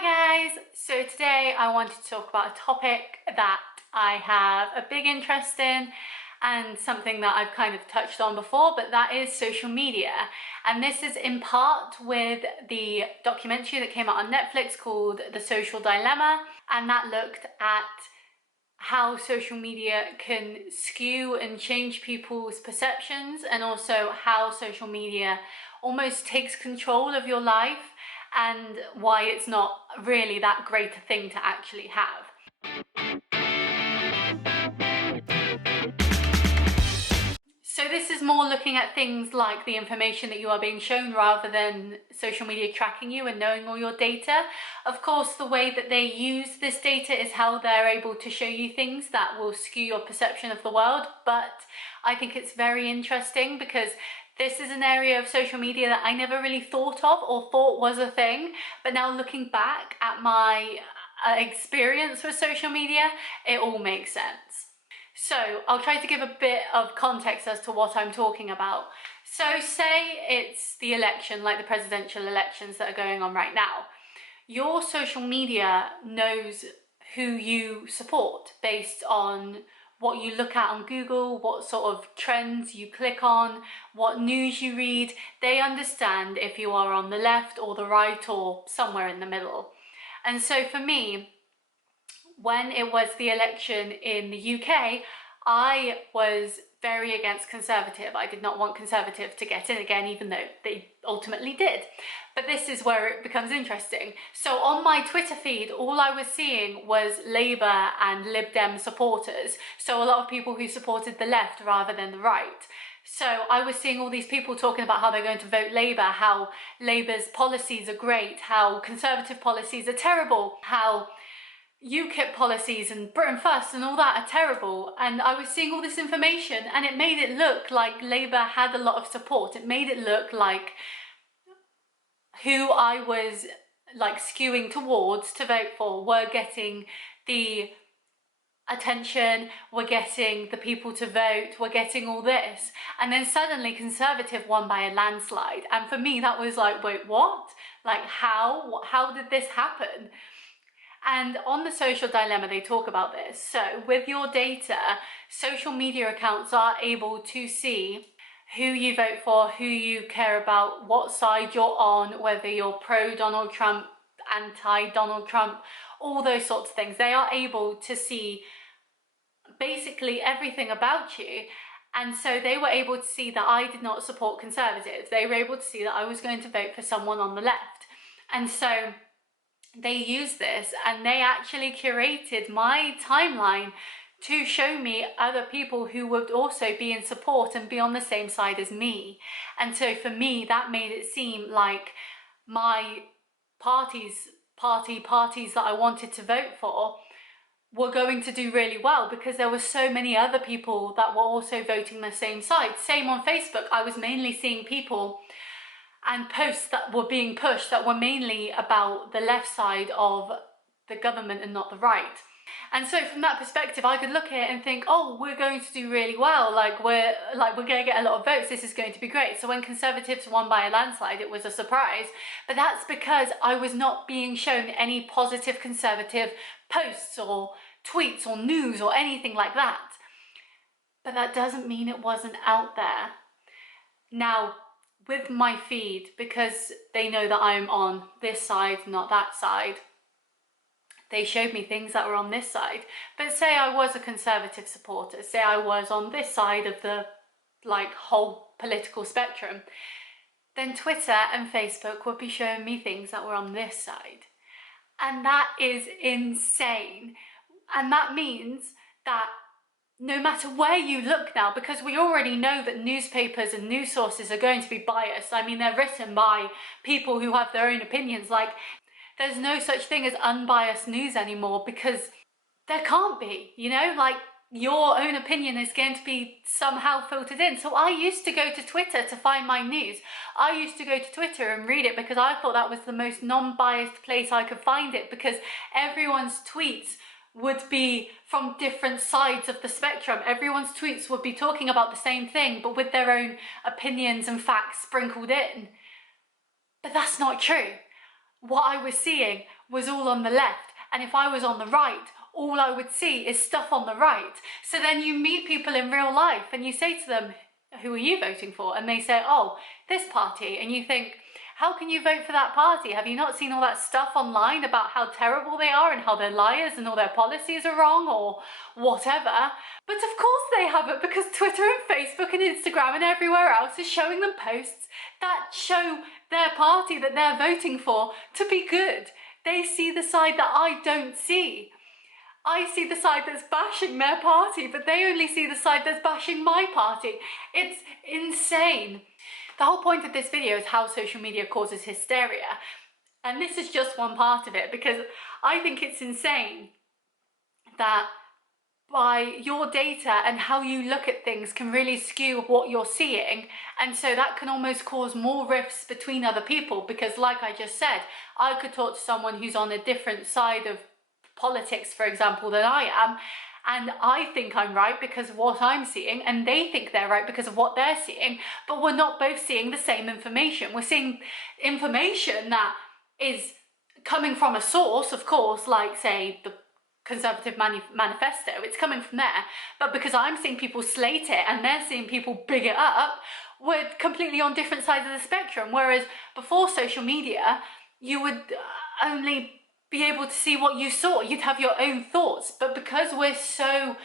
Hi guys! So today I wanted to talk about a topic that I have a big interest in and something that I've kind of touched on before, but that is social media. And this is in part with the documentary that came out on Netflix called The Social Dilemma, and that looked at how social media can skew and change people's perceptions, and also how social media almost takes control of your life and why it's not really that great a thing to actually have. So this is more looking at things like the information that you are being shown rather than social media tracking you and knowing all your data. Of course, the way that they use this data is how they're able to show you things that will skew your perception of the world. But I think it's very interesting because this is an area of social media that I never really thought of or thought was a thing. But now looking back at my experience with social media, it all makes sense. So I'll try to give a bit of context as to what I'm talking about. So say it's the election, like the presidential elections that are going on right now. Your social media knows who you support based on what you look at on Google, what sort of trends you click on, what news you read. They understand if you are on the left or the right or somewhere in the middle. And so for me, when it was the election in the UK, I was very against Conservative. I did not want Conservative to get in again, even though they ultimately did. But this is where it becomes interesting. So on my Twitter feed, all I was seeing was Labour and Lib Dem supporters. So a lot of people who supported the left rather than the right. So I was seeing all these people talking about how they're going to vote Labour, how Labour's policies are great, how Conservative policies are terrible, how UKIP policies and Britain First and all that are terrible. And I was seeing all this information and it made it look like Labour had a lot of support. It made it look like who I was like skewing towards to vote for were getting the attention, were getting the people to vote, were getting all this. And then suddenly Conservative won by a landslide. And for me that was like, wait, what? Like how did this happen? And on The Social Dilemma, they talk about this. So with your data, social media accounts are able to see who you vote for, who you care about, what side you're on, whether you're pro-Donald Trump, anti-Donald Trump, all those sorts of things. They are able to see basically everything about you. And so they were able to see that I did not support Conservatives. They were able to see that I was going to vote for someone on the left. And so they used this and they actually curated my timeline to show me other people who would also be in support and be on the same side as me. And so for me, that made it seem like my parties that I wanted to vote for were going to do really well because there were so many other people that were also voting the same side. Same on Facebook, I was mainly seeing people and posts that were being pushed that were mainly about the left side of the government and not the right. And so from that perspective, I could look at it and think, oh, we're going to do really well. We're going to get a lot of votes. This is going to be great. So when Conservatives won by a landslide, it was a surprise. But that's because I was not being shown any positive Conservative posts or tweets or news or anything like that. But that doesn't mean it wasn't out there. Now, with my feed, because they know that I'm on this side, not that side, they showed me things that were on this side. But say I was a Conservative supporter, say I was on this side of the whole political spectrum, then Twitter and Facebook would be showing me things that were on this side. And that is insane. And that means that no matter where you look now, because we already know that newspapers and news sources are going to be biased. I mean, they're written by people who have their own opinions. Like, there's no such thing as unbiased news anymore because there can't be, you know? Like, your own opinion is going to be somehow filtered in. So I used to go to Twitter to find my news. I used to go to Twitter and read it because I thought that was the most non-biased place I could find it, because everyone's tweets would be from different sides of the spectrum. Everyone's tweets would be talking about the same thing, but with their own opinions and facts sprinkled in. But that's not true. What I was seeing was all on the left, and if I was on the right, all I would see is stuff on the right. So then you meet people in real life and you say to them, who are you voting for? And they say, oh, this party. And you think, how can you vote for that party? Have you not seen all that stuff online about how terrible they are and how they're liars and all their policies are wrong or whatever? But of course they haven't, because Twitter and Facebook and Instagram and everywhere else is showing them posts that show their party that they're voting for to be good. They see the side that I don't see. I see the side that's bashing their party, but they only see the side that's bashing my party. It's insane. The whole point of this video is how social media causes hysteria. And this is just one part of it, because I think it's insane that by your data and how you look at things can really skew what you're seeing. And so that can almost cause more rifts between other people, because like I just said, I could talk to someone who's on a different side of politics, for example, than I am, and I think I'm right because of what I'm seeing, and they think they're right because of what they're seeing, but we're not both seeing the same information. We're seeing information that is coming from a source, of course, like say the Conservative Manifesto, it's coming from there, but because I'm seeing people slate it and they're seeing people big it up, we're completely on different sides of the spectrum. Whereas before social media, you would only be able to see what you saw, you'd have your own thoughts. But because we're so,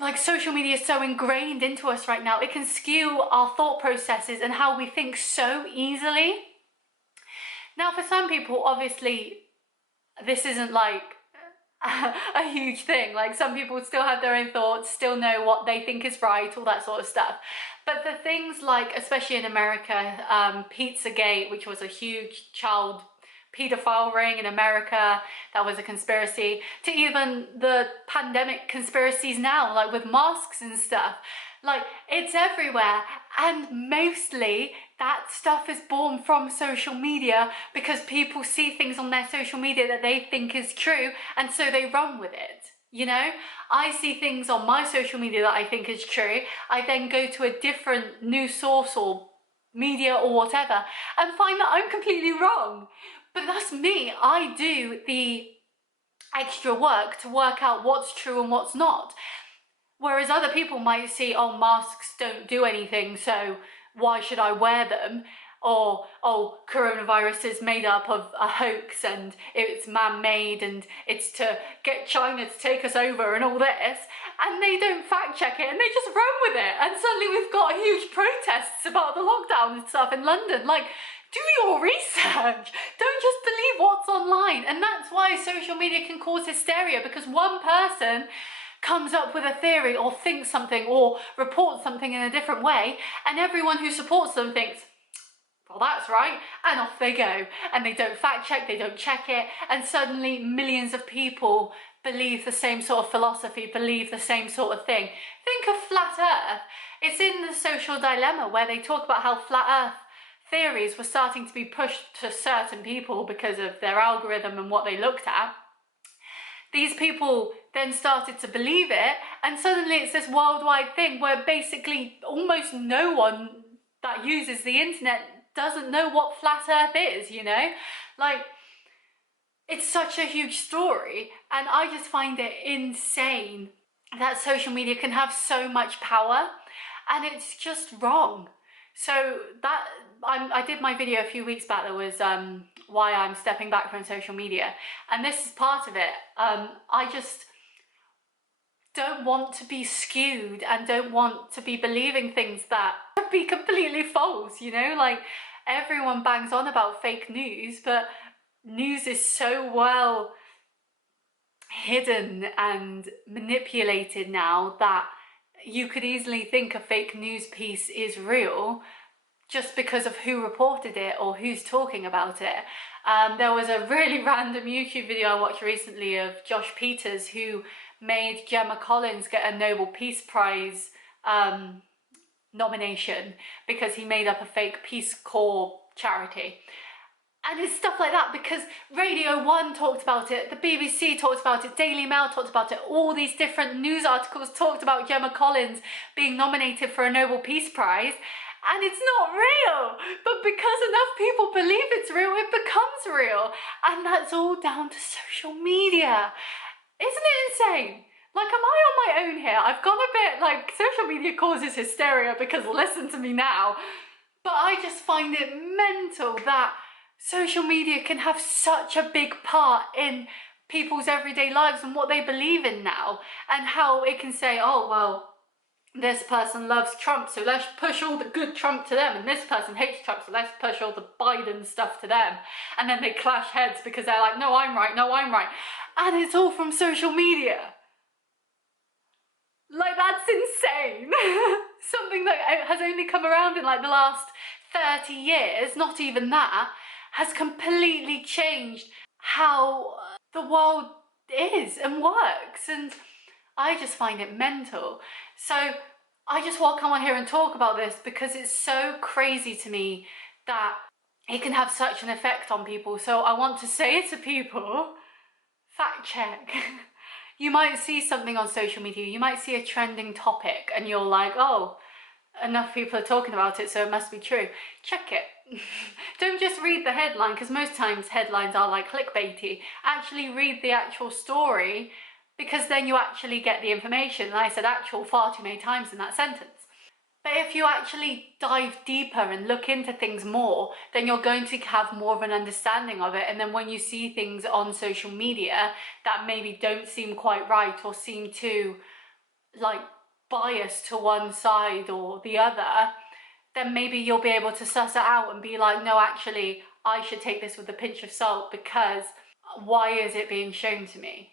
like, social media is so ingrained into us right now, it can skew our thought processes and how we think so easily. Now, for some people, obviously, this isn't like a huge thing. Like, some people still have their own thoughts, still know what they think is right, all that sort of stuff. But the things like, especially in America, Pizzagate, which was a huge child paedophile ring in America, that was a conspiracy, to even the pandemic conspiracies now, like with masks and stuff. Like, it's everywhere, and mostly that stuff is born from social media because people see things on their social media that they think is true, and so they run with it. You know, I see things on my social media that I think is true, I then go to a different news source or media or whatever and find that I'm completely wrong. But that's me. I do the extra work to work out what's true and what's not. Whereas other people might see, oh, masks don't do anything, so why should I wear them? Or, oh, coronavirus is made up of a hoax and it's man-made and it's to get China to take us over and all this. And they don't fact check it and they just run with it. And suddenly we've got huge protests about the lockdown and stuff in London. Like, do your research. Don't just believe what's online. And that's why social media can cause hysteria, because one person comes up with a theory or thinks something or reports something in a different way, and everyone who supports them thinks, well, that's right, and off they go. And they don't fact check, they don't check it, and suddenly millions of people believe the same sort of philosophy, believe the same sort of thing. Think of Flat Earth. It's in The Social Dilemma where they talk about how Flat Earth theories were starting to be pushed to certain people because of their algorithm and what they looked at. These people then started to believe it, and suddenly it's this worldwide thing where basically almost no one that uses the internet doesn't know what Flat Earth is, you know? Like, it's such a huge story, and I just find it insane that social media can have so much power, and it's just wrong. So that, I did my video a few weeks back that was why I'm stepping back from social media, and this is part of it. I just don't want to be skewed and don't want to be believing things that could be completely false, you know? Like, everyone bangs on about fake news, but news is so well hidden and manipulated now that you could easily think a fake news piece is real just because of who reported it or who's talking about it. There was a really random YouTube video I watched recently of Josh Peters, who made Gemma Collins get a Nobel Peace Prize nomination because he made up a fake Peace Corps charity. And it's stuff like that, because Radio 1 talked about it, the BBC talked about it, Daily Mail talked about it, all these different news articles talked about Gemma Collins being nominated for a Nobel Peace Prize, and it's not real. But because enough people believe it's real, it becomes real. And that's all down to social media. Isn't it insane? Like, am I on my own here? I've gone a bit like, social media causes hysteria because listen to me now. But I just find it mental that social media can have such a big part in people's everyday lives and what they believe in now, and how it can say, oh, well, this person loves Trump, so let's push all the good Trump to them, and this person hates Trump, so let's push all the Biden stuff to them. And then they clash heads because they're like, no, I'm right, no, I'm right. And it's all from social media. Like, that's insane. Something that has only come around in like the last 30 years, not even that, has completely changed how the world is and works. And I just find it mental. So I just want to come on here and talk about this because it's so crazy to me that it can have such an effect on people. So I want to say to people, fact check. You might see something on social media, you might see a trending topic and you're like, oh, enough people are talking about it, so it must be true. Check it. Don't just read the headline, because most times headlines are like clickbaity. Actually read the actual story, because then you actually get the information. And I said actual far too many times in that sentence. But if you actually dive deeper and look into things more, then you're going to have more of an understanding of it. And then when you see things on social media that maybe don't seem quite right or seem too like biased to one side or the other, then maybe you'll be able to suss it out and be like, no, actually, I should take this with a pinch of salt, because why is it being shown to me?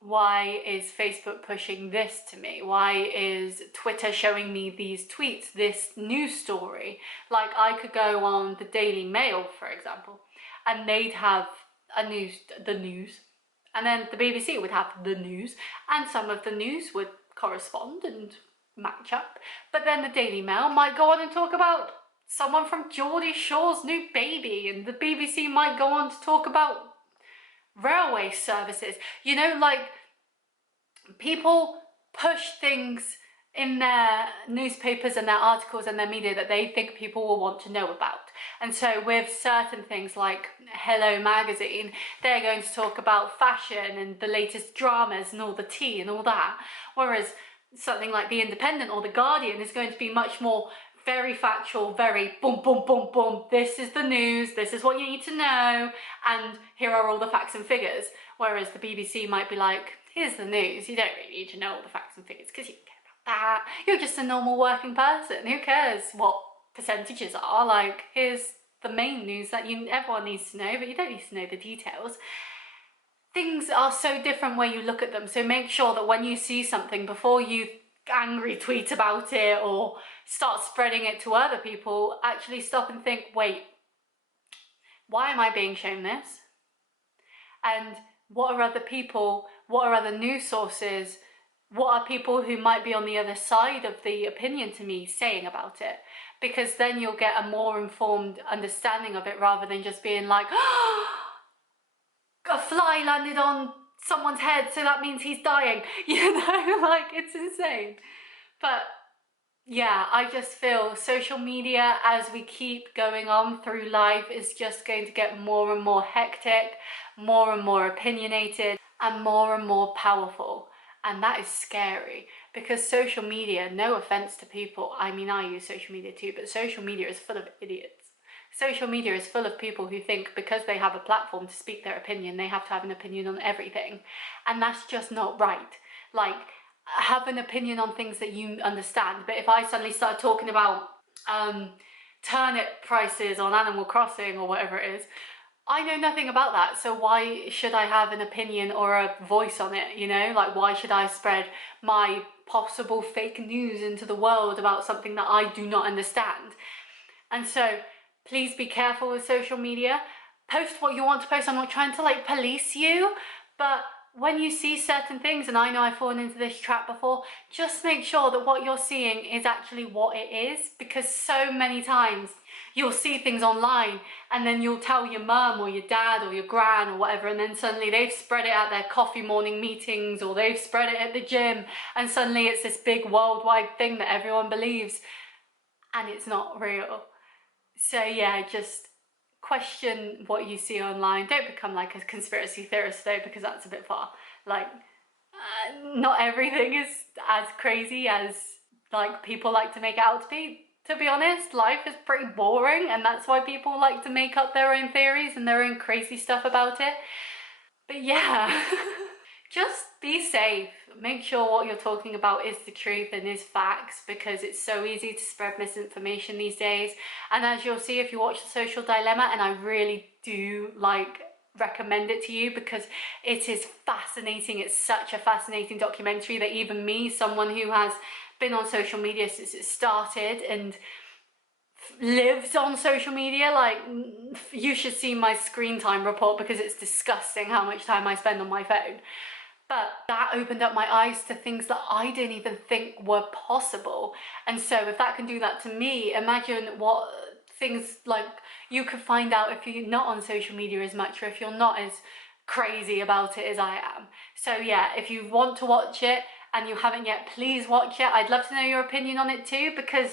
Why is Facebook pushing this to me? Why is Twitter showing me these tweets, this news story? Like, I could go on the Daily Mail, for example, and they'd have the news, and then the BBC would have the news, and some of the news would correspond and match up. But then the Daily Mail might go on and talk about someone from Geordie Shore's new baby, and the BBC might go on to talk about railway services. You know, like, people push things in their newspapers and their articles and their media that they think people will want to know about. And so with certain things like Hello Magazine, they're going to talk about fashion and the latest dramas and all the tea and all that. Whereas something like The Independent or The Guardian is going to be much more very factual, very boom, boom, boom, boom. This is the news, this is what you need to know, and here are all the facts and figures. Whereas the BBC might be like, here's the news, you don't really need to know all the facts and figures because you don't care about that. You're just a normal working person. Who cares what percentages are? Like, here's the main news that everyone needs to know, but you don't need to know the details. Things are so different where you look at them, so make sure that when you see something, before you angry tweet about it or start spreading it to other people, actually stop and think, wait, why am I being shown this? And what are other people, what are other news sources, what are people who might be on the other side of the opinion to me saying about it? Because then you'll get a more informed understanding of it, rather than just being like, oh, a fly landed on someone's head, so that means he's dying. You know, like, it's insane. But yeah, I just feel social media, as we keep going on through life, is just going to get more and more hectic, more and more opinionated, and more powerful. And that is scary, because social media, no offense to people, I mean, I use social media too, but social media is full of idiots. Social media is full of people who think because they have a platform to speak their opinion, they have to have an opinion on everything. And that's just not right. Like, have an opinion on things that you understand. But if I suddenly started talking about turnip prices on Animal Crossing or whatever it is, I know nothing about that. So why should I have an opinion or a voice on it, you know? Like, why should I spread my possible fake news into the world about something that I do not understand? And so please be careful with social media. Post what you want to post. I'm not trying to like police you, but when you see certain things, and I know I've fallen into this trap before, just make sure that what you're seeing is actually what it is, because so many times you'll see things online and then you'll tell your mum or your dad or your gran or whatever, and then suddenly they've spread it at their coffee morning meetings, or they've spread it at the gym, and suddenly it's this big worldwide thing that everyone believes. and it's not real. So yeah, just question what you see online. Don't become like a conspiracy theorist though, because that's a bit far. Like, not everything is as crazy as like people like to make it out to be. To be honest, life is pretty boring, and that's why people like to make up their own theories and their own crazy stuff about it. But yeah, just be safe. Make sure what you're talking about is the truth and is facts, because it's so easy to spread misinformation these days. And as you'll see if you watch The Social Dilemma, and I really do like recommend it to you because it is fascinating. It's such a fascinating documentary that even me, someone who has been on social media since it started and lives on social media, like, you should see my screen time report because it's disgusting how much time I spend on my phone. But that opened up my eyes to things that I didn't even think were possible. And so if that can do that to me, imagine what things like you could find out if you're not on social media as much, or if you're not as crazy about it as I am. So yeah, if you want to watch it and you haven't yet, please watch it. I'd love to know your opinion on it too, because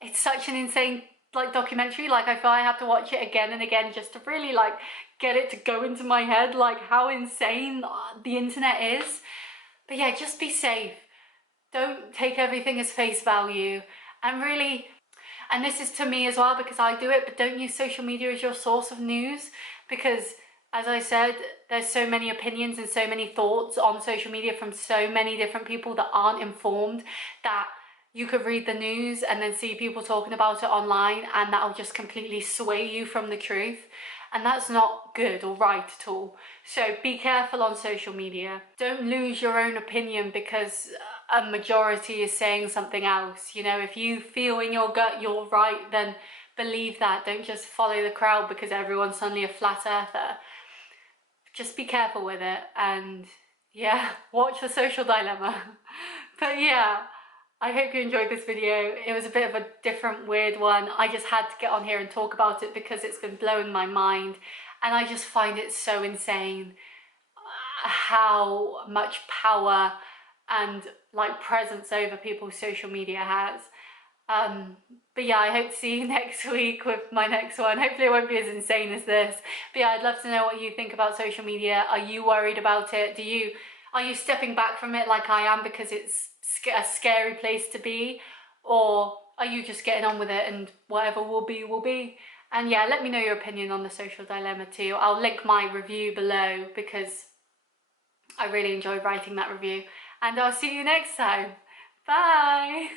it's such an insane like documentary. Like, I feel I have to watch it again and again just to really like get it to go into my head, like how insane the internet is. But yeah, just be safe. Don't take everything as face value, and really, and this is to me as well because I do it, but don't use social media as your source of news, because as I said, there's so many opinions and so many thoughts on social media from so many different people that aren't informed, that you could read the news and then see people talking about it online, and that'll just completely sway you from the truth. And that's not good or right at all. So be careful on social media. Don't lose your own opinion because a majority is saying something else. You know, if you feel in your gut you're right, then believe that. Don't just follow the crowd because everyone's suddenly a flat earther. Just be careful with it, and yeah, watch The Social Dilemma. But yeah, I hope you enjoyed this video. It was a bit of a different, weird one. I just had to get on here and talk about it because it's been blowing my mind, and I just find it so insane how much power and like presence over people's social media has. But yeah, I hope to see you next week with my next one. Hopefully it won't be as insane as this. But yeah, I'd love to know what you think about social media. Are you worried about it? Are you stepping back from it like I am because it's a scary place to be? Or are you just getting on with it and whatever will be, will be? And yeah, let me know your opinion on The Social Dilemma too. I'll link my review below because I really enjoyed writing that review. And I'll see you next time. Bye!